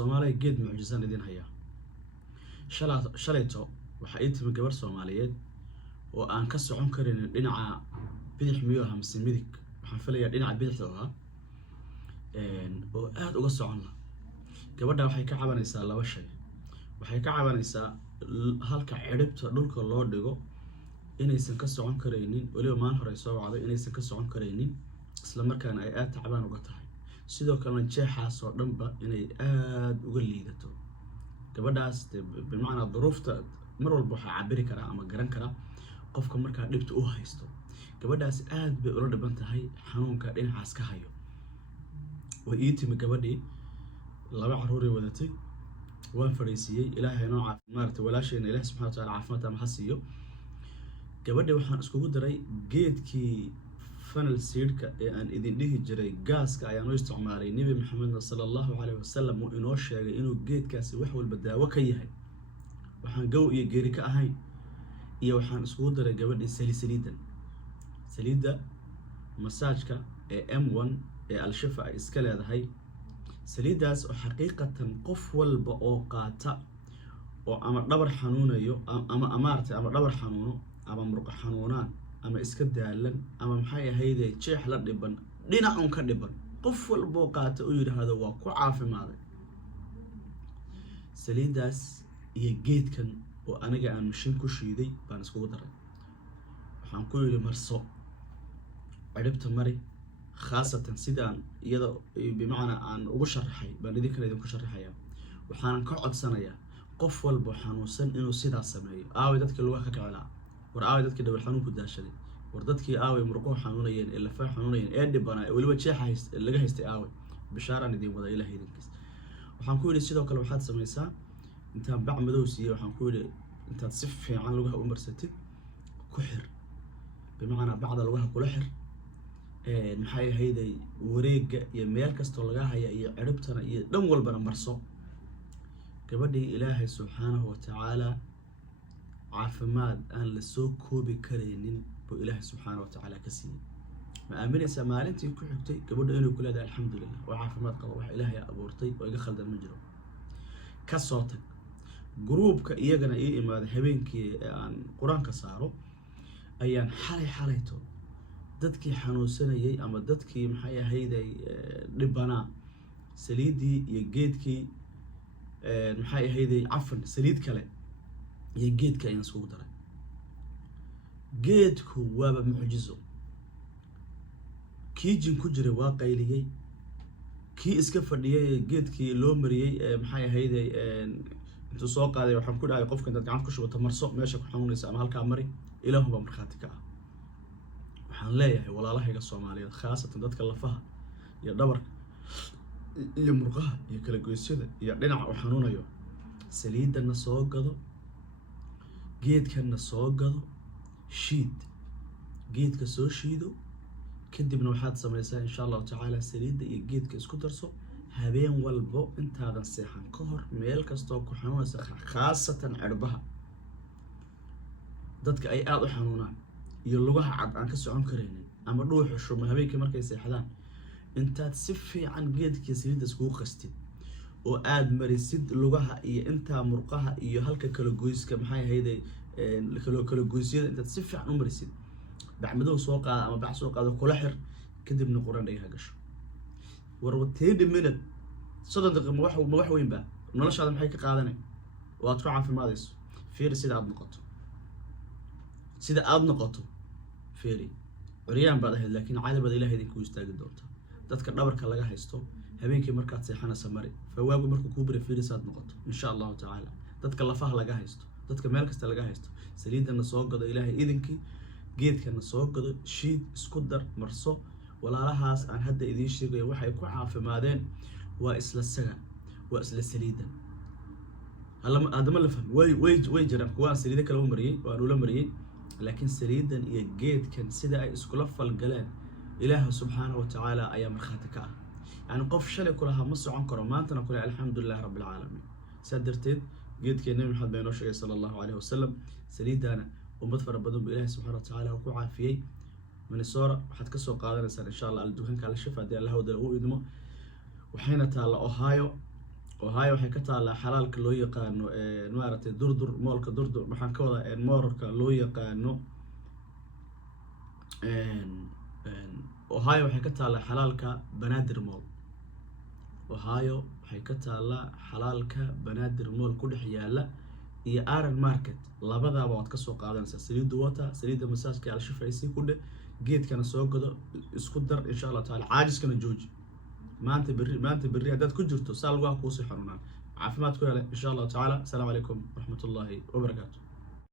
Soomaaliya geed mucjisaan idin haya shalayto waxa ay timi gabar Soomaaliyeed oo aan ka socon karin dhinaca bidix miyo hamsi midig waxaan filayaa dhinaca bidixda oo aad uga socon la gabadha waxay ka cabanaysaa laba shay waxay ka cabanaysaa halka ciribta dhulka loo dhigo inaysan ka socon kareynin waliba maan hore soo wacday inaysan ka socon kareynin isla markaana ay aad tacbaan uga tahay sidoo kale jeexaas oo dhanba inay aad uga liidato gabadhaas bimacnaa duruufta mar walba waxa cabiri kara ama garan kara qofka markaa dhibta u haysto gabadhaas aad bay ula dhiban tahay xanuunka dhinacaas ka hayo way ii timi gabadhii laba caruur ay wadatay waan fariisiyay ilaahay noo caafimaad walaashayna ilaahay subxaanahu wa ta'aala caafimaad ama hasiyo gabadhii waxaan iskugu daray geedkii funnel seedka ee aan idin dhihi jiray gaaska ayaan u isticmaalay nabi maxamed sallallahu alayhi wasallam oo inoo sheegay inuu geedkaasi wax walba daawo ka yahay waxaan gow iyo geeri ka ahayn iyo waxaan iskugu daray gabadhii saliida masaajka ee M1 ee al-Shifa ay iska leedahay saliidaas oo xaqiiqatan qof walba oo qaata oo ama dhabar xanuunayo ama amaartay ama dhabar xanuuno ama murqa xanuunaan ama iska daalan ama maxay ahayd jeex la dhiban dhinac un ka dhiban qof walba oo qaata oo yiraahdo waa ku caafimaaday saliidaas iyo geedkan oo aniga aan mashiin ku shiiday baan iskugu daray waxaan ku yiri marso ciribta mari khaasatan sidaan iyada bimacna aan ugu sharaxay baan idinku sharaxayaa waxaan ka codsanayaa qof walba xanuunsan inuu sidaas sameeyo aaway dadka lugaha ka kacala war aaway dadka dhabar xanuun ku daashaday war dadkii aaway murqo xanuunayeen ee lafa xanuunayeen ee dhibana ee waliba jeexa laga haystay aaway bishaaran idin wada ilaahay idinkiis waxaan ku yiri sidoo kale waxaad sameeysaa intaan bac madow siiyay waxaan ku yiri intaad si fiican lugaha u marsatid ku xir bimacna bacda lugaha kula xir maxay ahayday wareega iyo meel kasto laga haya iyo ciribtana iyo dhan walbana marso gabadhii ilaahay subxaanahu wa ta'aala caafimaad aan la soo koobi kareynin buu ilaahay subxaanahu wa ta'aala ka siiyay ma aaminaysaa maalintii ku xigtay gabadha inay ku leedahay alxamdulillah waa caafimaad qaba wax ilaahay abuurtay oo iga khaldan ma jiro ka soo tag gruubka iyagana ii imaaday habeenkii aan quraanka saaro ayaan xalayto dadkii xanuunsanayay ama dadkii maxay ahayday dhibana saliidii iyo geedkii maxay ahayday cafan saliid kale iyo geedka ayaan iskugu daray geedku waaba mucjizo kii jin ku jiray waa qayliyay kii iska fadhiyay geedkii loo mariyay maxay ahayday intuu soo qaaday waxaan ku dhahay qofka intaad gacan ku shubato marso meesha ku xanuunaysa ama halkaa mari ilaahu baa markhaati ka ah waxaan leeyahay walaalahayga Soomaaliyeed khaasatan dadka lafaha iyo dhabarka iyo murqaha iyo kala goysyada iyo dhinaca u xanuunayo saliidana soo gado geedkana soo gado shiid geedka soo shiido kadibna waxaad sameeysaa insha Allah ta'ala saliida iyo geedka isku darso habeen walbo intaadan seexan ka hor meel kasto ku xanuunaysa khaasatan cirbaha dadka ay aad u xanuunaan iyo lugaha cad aan ka socon kareynin ama dhuuxu shuma habeenkii markay seexdaan intaad si fiican geedka saliida isku qastid oo aad marisid lugaha iyo inta murqaha iyo halka kala goyska maxay ahayday kala goysyada intaad si fiican u marisid bacmadow soo qaada ama bac soo qaada kula xir kadibna quraan dhagaha gasho war 10 minute soddon daqiiqo ma wax weyn ba noloshaada maxay ka qaadanay waad ku caafimaadayso fiir sida aad noqoto fiiri curiyaan baad ahayd laakiin caadabada ilaahay idinku istaagi doonta dadka dhabarka laga haysto habeenkii markaad seexanaysa mari fawaagu markuu ku bari fiiri saad noqoto insha Allah ta'ala dadka lafaha laga haysto dadka meel kasta laga haysto saliidana soo gado ilaahay idinkii geedkana soo gado shiid isku dar marso walaalahaas aan hadda idin sheegay waxay ku caafimaadeen waa isla saga waa isla saliidan adama la fahmo way jiraan kuwa saliida kala mariyay waa ula mariyay laakiin saliidan iyo geedkan sida ay iskula falgaleen ilaahay subxaanahu wa ta'aala ayaa markhaati ka ah yani qof shalay kulaha ma socon karo maantana kula alxamdulillah rabbil caalamiin sadarteed geedkeena maxamed bayno sheegay sallallahu alayhi wasallam saliidana ummad fara badan buu ilaahay subxaanahu wa ta'aala ku caafiyay Minnesota waxaad ka soo qaadanaysaa insha Allah dukaanka al-Shifa hadii Allah wada uu idmo waxayna taala Ohio ohio waxay ka taallaa xalaalka loo yaqaano maaragtay durdur moolka durdur waxaan ka wadaa moorarka loo yaqaano ohio waxay ka taallaa xalaalka banaadir mool. ohio waxay ka taallaa xalaalka banaadir mool ku dhex yaala iyo aran market, labadaaba waad kasoo qaadanaysaa. saliidda wata, saliidda masaajka alshifaysi ku dheh, geedkana soo gado, isku dar insha allah taala. caajiskana jooji. maanta berri haddaad ku jirto saa lagu kuusii xanuunaan. caafimaad ku hele insha allahu tacaala. asalaamu calaykum waraxmatullaahi wabarakaatu.